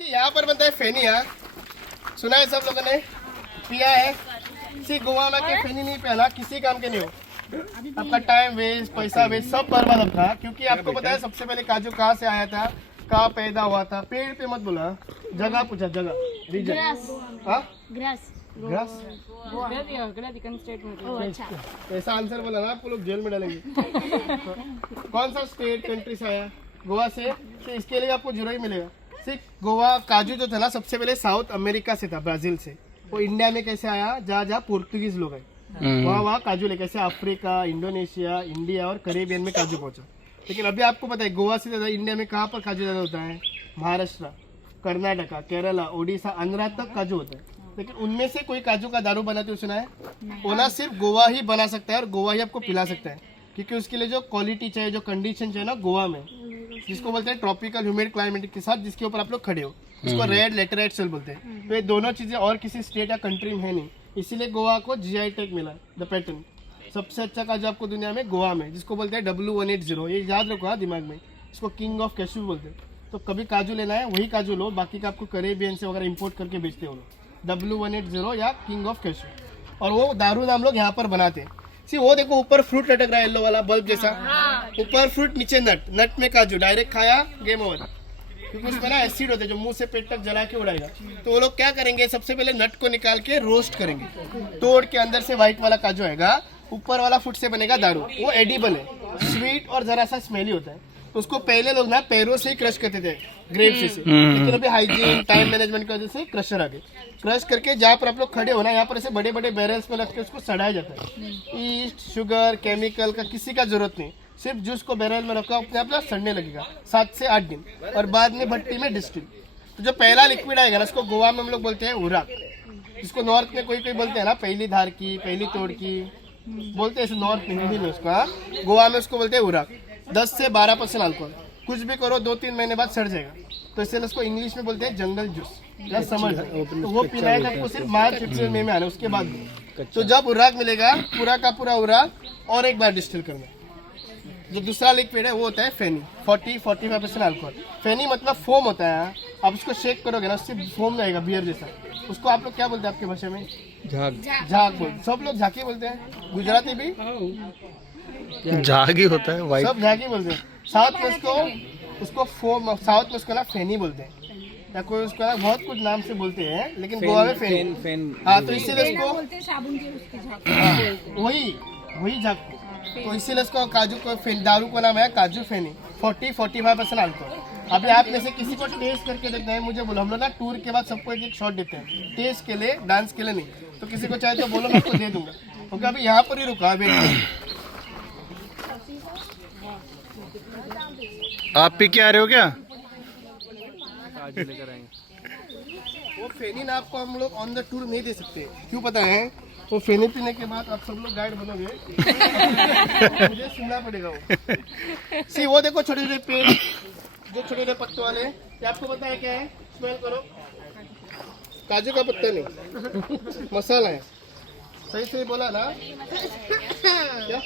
यहाँ पर बनता है फेनी। यहाँ सुना है सब लोगों ने, पिया है। सी गोवा में के फेनी नहीं पिया किसी काम के नहीं हो। आपका टाइम वेस्ट, पैसा वेस्ट, सब बर्बाद आपका। क्योंकि आपको पता है सबसे पहले काजू कहाँ से आया था, कहाँ पैदा हुआ था। पेड़ पे मत बोला, जगह पूछा, जगह रीजन। ग्रास ऐसा आंसर बोला ना आपको लोग जेल में डालेंगे। कौन सा स्टेट कंट्री से आया? गोवा से। तो इसके लिए आपको जीरो ही मिलेगा। सिर्फ गोवा काजू जो था ना सबसे पहले साउथ अमेरिका से था, ब्राजील से। वो इंडिया में कैसे आया? जहाँ पोर्तुगीज लोग हैं वहाँ काजू ले, कैसे अफ्रीका, इंडोनेशिया, इंडिया और कैरेबियन में काजू पहुंचा। लेकिन अभी आपको पता है गोवा से ज्यादा इंडिया में कहाँ पर काजू ज्यादा होता है? महाराष्ट्र, कर्नाटका, केरला, ओडिशा, आंध्रा तक काजू होता है। लेकिन उनमें से कोई काजू का दारू बनाते हुए सुना है? वो ना सिर्फ गोवा ही बना सकता है और गोवा ही आपको पिला सकता है। क्योंकि उसके लिए जो क्वालिटी चाहिए, जो कंडीशन चाहिए ना गोवा में, जिसको बोलते हैं ट्रॉपिकल ह्यूमिड क्लाइमेट के साथ, जिसके ऊपर आप लोग खड़े हो, इसको रेड लेटराइट सोइल बोलते हैं। तो ये दोनों चीजें और किसी स्टेट या कंट्री में है नहीं, इसीलिए गोवा को जीआई टैग मिला, द पैटर्न। सबसे अच्छा काजू आपको दुनिया में गोवा में, जिसको बोलते हैं W180। ये याद रखो हाँ दिमाग में, इसको किंग ऑफ कैशू बोलते हैं। तो कभी काजू लेना है वही काजू लो, बाकी का आपको कैरेबियन से वगैरह इंपोर्ट करके बेचते हो W180 या किंग ऑफ कैशू। और वो दारू नाम लोग यहाँ पर बनाते हैं। सी वो देखो ऊपर फ्रूट लटक रहा है येलो वाला बल्ब जैसा, ऊपर फ्रूट नीचे नट, नट में काजू, डायरेक्ट खाया गेम ओवर। क्योंकि उसमें ना एसिड होते हैं जो मुंह से पेट तक जला के उड़ाएगा। तो वो लोग क्या करेंगे, सबसे पहले नट को निकाल के रोस्ट करेंगे, तोड़ के अंदर से व्हाइट वाला काजू आएगा, ऊपर वाला फ्रूट से बनेगा दारू। वो एडिबल है, स्वीट और जरा सा स्मेली होता है। तो उसको पहले लोग ना पैरों से ही क्रश करते थे, ग्रेप्स से। लेकिन अभी हाइजीन, टाइम मैनेजमेंट की वजह से क्रशर आ गए। क्रश करके जहाँ पर आप लोग खड़े हो ना, यहाँ पर ऐसे बड़े बड़े बैरल्स में रख के उसको सड़ाया जाता है। ईस्ट, शुगर, केमिकल का किसी का जरूरत नहीं, सिर्फ जूस को बैरल में रखा, अपने आप सड़ने लगेगा 7 से 8 दिन, और बाद में भट्टी में डिस्टिल। तो जो पहला लिक्विड आएगा ना, उसको गोवा में हम लोग बोलते हैं उराक। इसको नॉर्थ में कोई कोई बोलते हैं ना पहली धार की, पहली तोड़ की बोलते हैं, नॉर्थ में, हिंदी में उसको। गोवा में उसको बोलते हैं उराक। 10 से 12% अल्कोहल, कुछ भी करो 2-3 महीने बाद सड़ जाएगा। तो इसलिए उसको इंग्लिश में बोलते हैं जंगल जूस या समर। तो वो पीना है आपको सिर्फ मार्च, अप्रैल, मई में आना, उसके बाद। तो जब उराक मिलेगा, पूरा का पूरा उराक और एक बार डिस्टिल करना। जो दूसरा लिक्विड है वो होता है फेनी, 40-45% अल्कोहल। फेनी मतलब फोम होता है। आप उसको शेक करोगे ना, उससे फोम जाएगा बियर जैसा। उसको आप लोग क्या बोलते हैं आपके भाषा में? झाग। झाग बोलते, सब लोग झाकी बोलते हैं, गुजराती भी झाग ही होता है, वाइट। सब झागी बोलते हैं। साउथ में उसको फोम, साउथ में उसको ना फेनी बोलते हैं, या कोई उसको ना बहुत कुछ नाम से बोलते हैं, लेकिन गोवा में फेनी। हाँ, तो इसीलिए उसको वही झाग। तो इसीलिए इसको काजू को दारू को नाम है काजू फेनी। 40-45% अल्कोहल। अभी आप में से किसी को टेस्ट करके देखते हैं, मुझे बोलो। हम लोग ना टूर के बाद सबको एक शॉट देते हैं, टेस्ट के लिए, डांस के लिए नहीं। तो किसी को चाहे तो बोलो, मैं आपको दे दूंगा। क्योंकि अभी यहाँ पर ही रुका है। आप पी के आ रहे हो क्या? वो फेनी ना आपको हम लोग ऑन द टूर नहीं दे सकते। क्यों पता है? वो फेनी पीने के बाद आप सब लोग गाइड बनोगे, मुझे सुनना पड़ेगा वो। सी वो देखो छोटे छोटे पेड़, जो छोटे छोटे पत्तों वाले, ये आपको पता है क्या है? स्मेल करो, काजू का पत्ता नहीं, मसाला है। सही सही बोला ना? क्या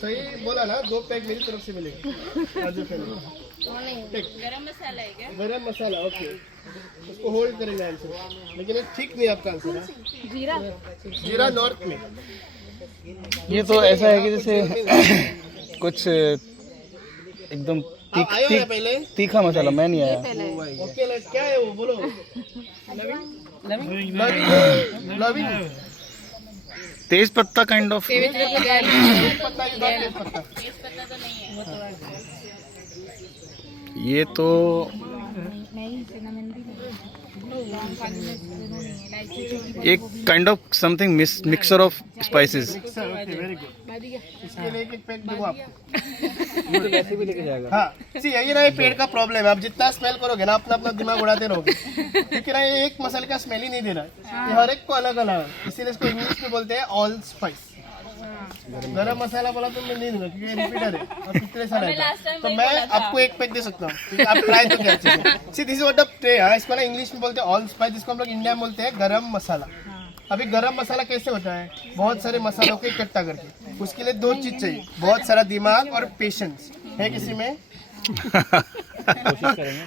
सही बोला ना? 2 पैक मेरी तरफ से मिलेगा काजू फेनी। गरम मसाला है क्या? गरम मसाला, ओके। उसको होल्ड करेंगे आंसर, लेकिन ये ठीक नहीं आपका आंसर। जीरा नॉर्थ में। ये तो ऐसा है कि जैसे कुछ एकदम तीखा मसाला। मैं नहीं आया। ओके, क्या है वो बोलो? लविंग, तेज पत्ता काइंड ऑफ। तेज पत्ता तो नहीं है। ये तो एक kind of something mixture of spices. Very good. इसके लिए एक पैक दूंगा आपको। ये तो वैसे भी लेके जाएगा। हाँ, यही ना ये पेड़ का प्रॉब्लम है। आप जितना स्मेल करोगे ना, अपना अपना दिमाग उड़ाते रहोगे। क्योंकि ना ये एक मसाले का स्मेल ही नहीं दे रहा है, ये हर एक को अलग अलग है। इसीलिए इसको इंग्लिश में बोलते हैं ऑल स्पाइस। गरम मसाला बोला तो मैं नहीं दूंगा, क्योंकि रिपीटर है और कितने सारे हैं। तो मैं आपको एक पैक दे सकता हूँ, आप ट्राई तो क्या। See this is what the tray है। इसको ना इंग्लिश में बोलते हैं ऑल स्पाइस, जिसको हम लोग इंडिया में बोलते हैं गरम मसाला। अभी गरम मसाला कैसे होता है? बहुत सारे मसालों को इकट्ठा करके। उसके लिए 2 चीज चाहिए, बहुत सारा दिमाग और पेशेंस। है किसी में?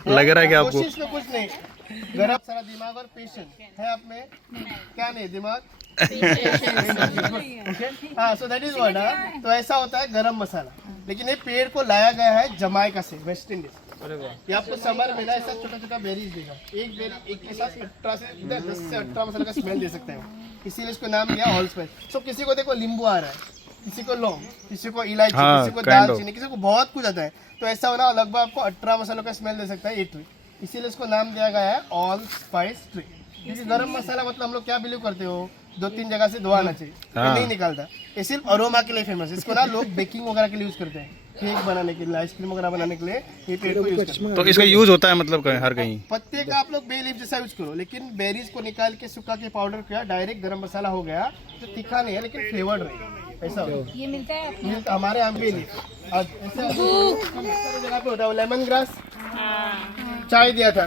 लग रहा है कि आपको कोशिश में कुछ नहीं, गरम सारा दिमाग और पेशेंस है आप में, क्या नहीं दिमाग। हाँ, सो दैट इज व्हाट। तो ऐसा होता है गरम मसाला, लेकिन ये पेड़ को लाया गया है जमाइका से, वेस्ट इंडीज। ये आपको समर में ना ऐसा छोटा छोटा बेरीज देगा, एक बेरी एक के साथ 18 से 10 से 18 मसाला का स्मेल दे सकता है, इसीलिए इसको नाम दिया ऑल स्पाइस। सो किसी को देखो नींबू आ रहा है, किसी को लौंग, किसी को इलायची, हाँ, किसी को दालचीनी, किसी को बहुत कुछ आता है, तो ऐसा होना लगभग आपको 18 मसालों का स्मेल दे सकता है ये ट्री, इसीलिए इसको नाम दिया गया है ऑल स्पाइस ट्री। क्योंकि गरम मसाला मतलब हम लोग क्या बिलीव करते हो, 2-3 जगह से धोना चाहिए, ये नहीं निकालता, ये सिर्फ अरोमा के लिए फेमस है। इसको ना लोग बेकिंग वगैरह के लिए यूज करते हैं, केक बनाने के लिए, आइसक्रीम वगैरह बनाने के लिए ये पेड़ को यूज करते हैं। तो इसका यूज होता है मतलब हर कहीं। पत्ते का आप लोग बे लीफ जैसा यूज करो, लेकिन बेरीज को निकाल के सुखा के पाउडर किया, डायरेक्ट गरम मसाला हो गया, जो तीखा नहीं है लेकिन फ्लेवर्ड रहेगा, ऐसा होगा। ये मिलता है मिलता हमारे यहाँ पे नहीं, ऐसा जगह पे होता है। लेमन ग्रास चाय दिया था,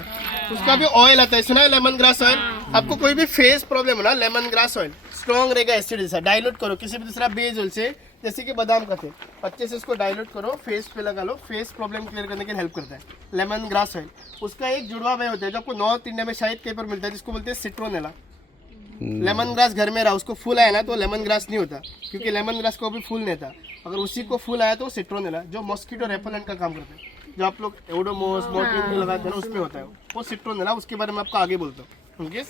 उसका भी ऑयल आता है, सुना है लेमन ग्रास ऑयल। आपको कोई भी फेस प्रॉब्लम हो ना, लेमन ग्रास ऑयल स्ट्रॉन्ग रहेगा, एसिड जैसा, डाइल्यूट करो किसी भी दूसरा बेस ऑयल से, जैसे कि बादाम का तेल, अच्छे से उसको डाइल्यूट करो, फेस पे लगा लो, फेस प्रॉब्लम क्लियर करने के लिए हेल्प करता है लेमन ग्रास ऑयल। उसका एक जुड़वा वे होता है जो आपको नॉर्थ इंडिया में शायद कहीं पर मिलता है, जिसको बोलते हैं सिट्रोनेला। लेमन ग्रास घर में रहा, उसको फूल आया ना तो लेमन ग्रास नहीं होता, क्योंकि लेमन ग्रास को भी फूल नहीं था, अगर उसी को फूल आया तो सिट्रोनेला, जो मॉस्किटो रेपेलेंट का काम करता है, जो आप लोग एवोडोमोस मॉर्टिन में लगाते हैं ना, उसमें होता है वो सिट्रोनेला। उसके बारे में आपको आगे बोलता हूँ। ओके,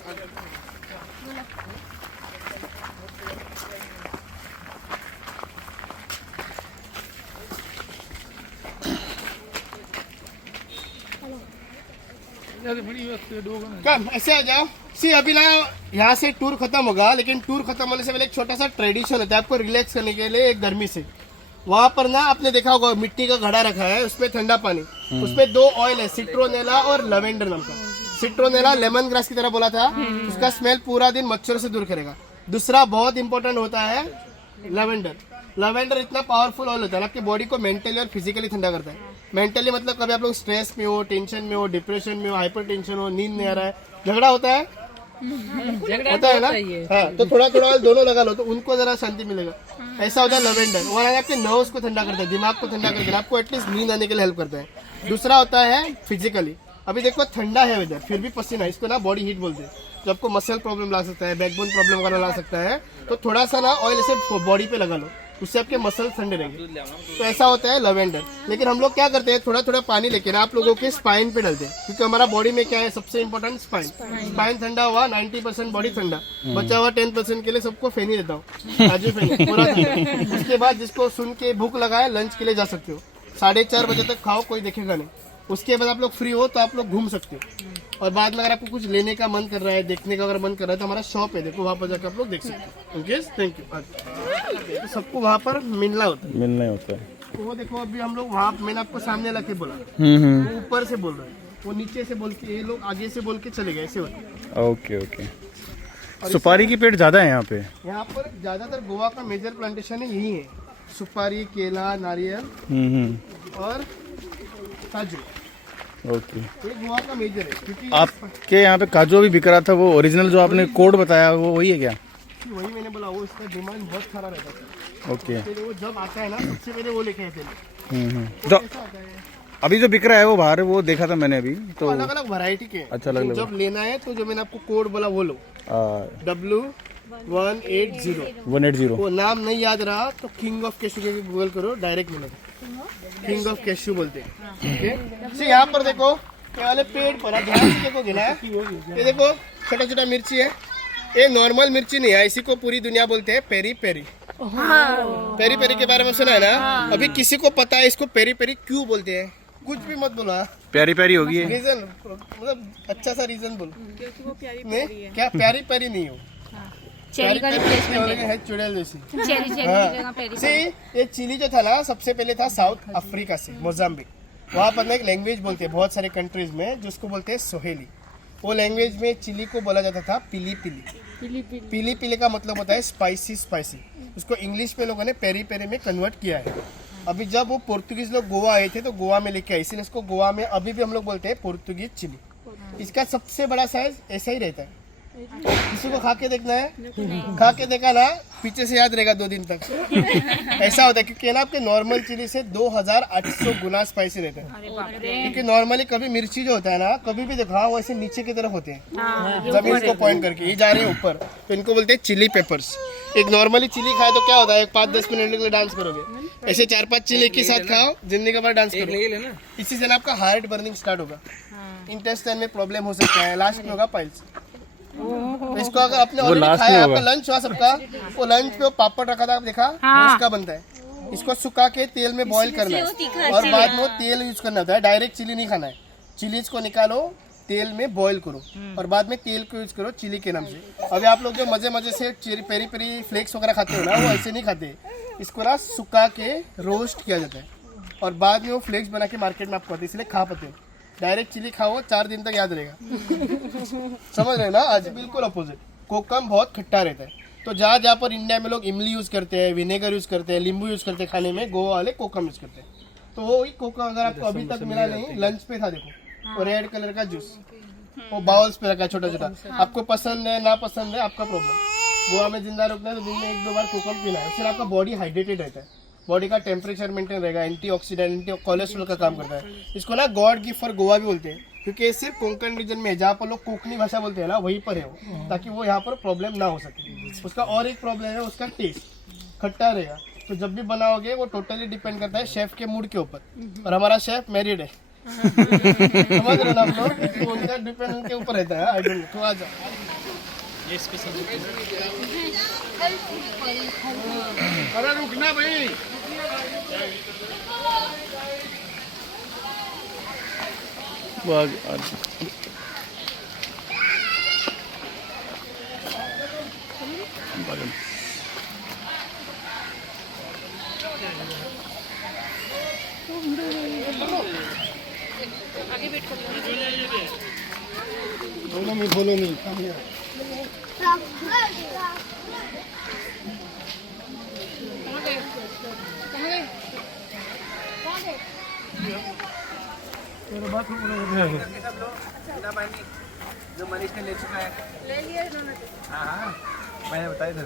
कम ऐसे आ जाओ। सी अभी ना यहाँ से टूर खत्म होगा, लेकिन टूर खत्म होने से पहले एक छोटा सा ट्रेडिशन होता है आपको रिलैक्स करने के लिए एक गर्मी से। वहाँ पर ना आपने देखा होगा मिट्टी का घड़ा रखा है, उसमें ठंडा पानी, उसमें 2 ऑयल है, सिट्रोनेला और लवेंडर नाम का। सिट्रोनेला लेमन ग्रास की तरह बोला था, उसका स्मेल पूरा दिन मच्छरों से दूर करेगा। दूसरा बहुत इंपॉर्टेंट होता है लवेंडर। लवेंडर इतना पावरफुल ऑयल होता है, आपकी बॉडी को मेंटली और फिजिकली ठंडा करता है। मेंटली मतलब कभी आप लोग स्ट्रेस में हो, टेंशन में हो, डिप्रेशन में हो, हाइपर टेंशन हो, नींद नहीं आ रहा है, झगड़ा होता है ना, हाँ, तो थोड़ा थोड़ा ऑयल दोनों लगा लो तो उनको जरा शांति मिलेगा। ऐसा होता है लवेंडर, और आपके नर्व्स को ठंडा करता है, दिमाग को ठंडा करता है, आपको एटलीस्ट नींद आने के लिए हेल्प करता है। दूसरा होता है फिजिकली, अभी देखो ठंडा है वेदर फिर भी पसीना, इसको ना बॉडी हीट बोलते हैं, जो आपको मसल प्रॉब्लम ला सकता है, बैकबोन प्रॉब्लम वगैरह ला सकता है, तो थोड़ा सा ना ऑयल ऐसे बॉडी पे लगा लो, उससे आपके मसल ठंडे रहेंगे। तो ऐसा होता है लवेंडर। लेकिन हम लोग क्या करते हैं, थोड़ा थोड़ा पानी लेके ना आप लोगों के स्पाइन पे डालते हैं, क्योंकि हमारा बॉडी में क्या है सबसे इंपॉर्टेंट स्पाइन। स्पाइन ठंडा हुआ 90% बॉडी ठंडा, बचा हुआ 10% के लिए सबको फेनी देता हूँ, काजू फेनी पूरा ठंडा। उसके बाद जिसको सुन के भूख लगाए लंच के लिए जा सकते हो, 4:30 बजे तक खाओ, कोई देखेगा नहीं। उसके बाद आप लोग फ्री हो तो आप लोग घूम सकते हो, और बाद में अगर आपको कुछ लेने का मन कर रहा है, देखने का अगर मन कर रहा है, तो हमारा शॉप है, देखो वहाँ पर जाकर आप लोग देख सकते हो। Okay, thank you. तो सबको वहाँ पर मिलना होता है। तो वो देखो अभी हम लोग वहाँ, मैंने आपको सामने ला के बोला, वो ऊपर से बोल रहे हैं, वो नीचे से बोल के, ये लोग आगे से बोल के चले गए, ऐसे होता है। ओके। सुपारी की पेड़ ज्यादा है यहाँ पे। यहाँ पर ज्यादातर गोवा का मेजर प्लांटेशन है, यही है, सुपारी, केला, नारियल और काजू। ओके, ये गोवा का मेजर है, क्योंकि आपके यहाँ पे काजू अभी बिक रहा था, वो ओरिजिनल जो आपने कोड बताया वो वही है क्या? वही मैंने बोला, वो इसका डिमांड बहुत सारा रहता है। ओके। फिर वो जब आता है ना सबसे पहले वो लेके आते हैं। तो ऐसा होता है, अभी जो बिक रहा है वो बाहर, वो देखा था मैंने अभी, तो अलग अलग वैरायटी के। अच्छा, अलग-अलग। जब लेना है तो जो मैंने आपको कोड बोला वो लो, W180। वो नाम नहीं याद रहा तो किंग ऑफ कैशू के गूगल करो, डायरेक्ट मिलेगा। किंग ऑफ कैशू बोलते हैं। ओके, यहाँ पर देखो ये वाले पेड़ पर आप ध्यान से देखो गिना है, ये देखो छोटा छोटा मिर्ची है, ये नॉर्मल मिर्ची नहीं है, इसी को पूरी दुनिया बोलते हैं पेरी पेरी। पेरी पेरी के बारे में सुना है ना? अभी किसी को पता है इसको पेरी पेरी क्यों बोलते हैं? कुछ भी मत बोला, प्यारी प्यारी होगी रीजन, मतलब अच्छा सा रीजन बोलो। नहीं क्या प्यारी प्यारी नहीं हो, चेरी का रिप्लेसमेंट है, चुड़ैल जैसी। चेरी की जगह पेरी। ये चिली जो था ना सबसे पहले था साउथ अफ्रीका से, मोजाम्बिक। वहाँ पर ना एक लैंग्वेज बोलते हैं बहुत सारे कंट्रीज में, जिसको बोलते हैं सोहेली। वो लैंग्वेज में चिली को बोला जाता था पिली पिली। पिली पिली का मतलब होता है स्पाइसी स्पाइसी। उसको इंग्लिश में लोगों ने पेरी पेरी में कन्वर्ट किया है। अभी जब वो पोर्तुगीज लोग गोवा आए थे तो गोवा में लेके आए, इसीलिए इसको गोवा में अभी भी हम लोग बोलते हैं पोर्तुगीज चिली। इसका सबसे बड़ा साइज ऐसा ही रहता है, किसी को खा के देखना है, खा के देखा ना पीछे से याद रहेगा 2 दिन तक। ऐसा होता है क्योंकि ना आपके नॉर्मल चिली से 2800 गुना स्पाइसी रहता है। अरे बाप रे। क्योंकि नॉर्मली कभी मिर्ची जो होता है ना कभी भी देखो हाँ वो ऐसे नीचे की तरफ होते हैं, हाँ, जमीन को पॉइंट करके ये जा रहे हैं ऊपर, तो इनको बोलते हैं चिली पेपर्स। एक नॉर्मली चिली खाए तो क्या होता है 5-10 मिनट के लिए डांस करोगे, ऐसे 4-5 चिली एक ही साथ खाओ जिंदगी के बाद डांस करो, इसी से ना आपका हार्ट बर्निंग स्टार्ट होगा, इंटेस्टाइन में प्रॉब्लम हो सकता है, लास्ट में होगा पाइल्स। इसको अगर आपने ऑलरेडी खाया, आपका लंच हुआ सबका, वो लंच पे वो पापड़ रखा था आप देखा, वो इसका बनता है। इसको सुखा के तेल में बॉईल करना है और बाद में वो तेल यूज करना होता है, डायरेक्ट चिली नहीं खाना है। चिलीज को निकालो, तेल में बॉईल करो और बाद में तेल को यूज करो चिली के नाम से। अभी आप लोग जो मजे मजे से पेरी पेरी फ्लेक्स वगैरह खाते हो ना, वो ऐसे नहीं खाते, इसको ना सुखा के रोस्ट किया जाता है और बाद में वो फ्लेक्स बना के मार्केट में आपको आते हैं, इसलिए खा पाते हो। डायरेक्ट चिली खाओ 4 दिन तक याद रहेगा। समझ रहे ना, आज बिल्कुल अपोजिट। कोकम बहुत खट्टा रहता है, तो जहाँ जहाँ पर इंडिया में लोग इमली यूज करते हैं, विनेगर यूज करते हैं, नींबू यूज करते हैं खाने में, गोवा वाले कोकम यूज करते हैं। तो वो कोकम अगर आपको अभी तक मिला नहीं, लंच पे था देखो, वो रेड कलर का जूस वो बाउल्स पे रखा है छोटा छोटा। आपको पसंद है ना पसंद है आपका प्रॉब्लम। गोवा में जिंदा रुकना है तो दिन में 1-2 बार कोकम पीना है, उससे आपका बॉडी हाइड्रेटेड रहता है, बॉडी का टेम्परेचर मेंटेन रहेगा, एंटीऑक्सीडेंट एंटी कोलेस्ट्रॉल का काम करता है। इसको ना गॉड गिफ्ट फॉर गोवा भी बोलते हैं, क्योंकि ये सिर्फ कोंकण रीजन में है, जहाँ पर लोग कोंकणी भाषा बोलते हैं ना वहीं पर है वो, ताकि वो यहाँ पर प्रॉब्लम ना हो सके। उसका और एक प्रॉब्लम है उसका टेस्ट खट्टा रहेगा, तो जब भी बनाओगे वो टोटली डिपेंड करता है शेफ के मूड के ऊपर, और हमारा शेफ मैरिड है। समझ रहे ना आप लोग, तो उनका डिपेंड उनके ऊपर रहता है। आई डोंट नो, तो आ जाओ। अरे रुकना भाई, follow me, come here. जो मनीष ने ले चुका है, ले लिया इन्होंने। हाँ मैंने बताया था।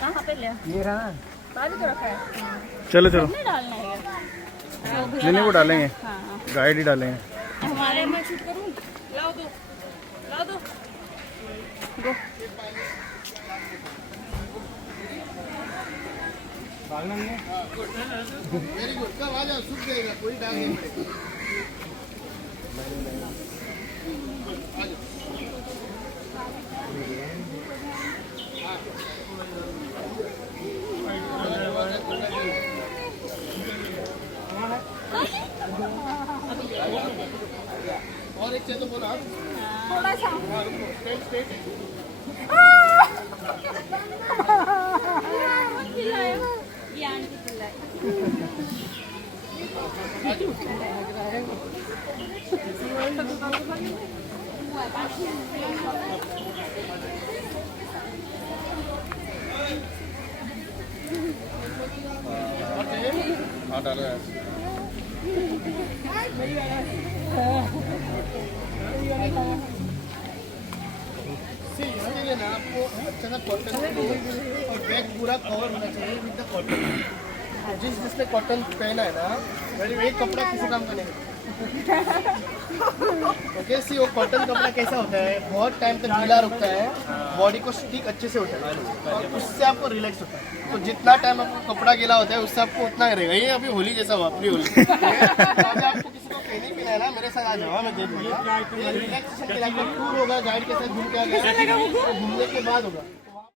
कहाँ पे लिया? ये रहा, बाहर तो रखा है। चलो चलो, नहीं डालना है ये। नहीं वो डालेंगे, हाँ, गाइड ही डालेंगे। हमारे में शूट करूँ? लाओ दो, लाओ दो। गो। वेरी गुड, कब आ जाओ, सूख जाएगा, कोई डाल नहीं पड़ेगा। और एक चीज तो बोला थोड़ा सा। स्ट्रेट ये आंटी चिल्लाए। हाँ डालो यार। ना आपको अच्छा सा कॉटन और बैग पूरा कवर होना चाहिए विद द कॉटन। जिसने कॉटन पहना है ना, वही एक कपड़ा किसी काम का नहीं है। ओके सी, वो कॉटन कपड़ा कैसा होता है, बहुत टाइम तक गीला रुकता है, बॉडी को स्टिक अच्छे से होता है और उससे आपको रिलैक्स होता है। तो जितना टाइम आपको कपड़ा गीला होता है उससे आपको उतना ही रहेगा। ये अभी होली जैसा हुआ, अपनी होली। अभी आपको किसी को पहनी पीना है ना, मेरे साथ आ जाओ, मैं देख लूँगा। रिलैक्सेशन के लिए टूर होगा, गाइड के साथ घूम के आ गया, घूमने के बाद होगा।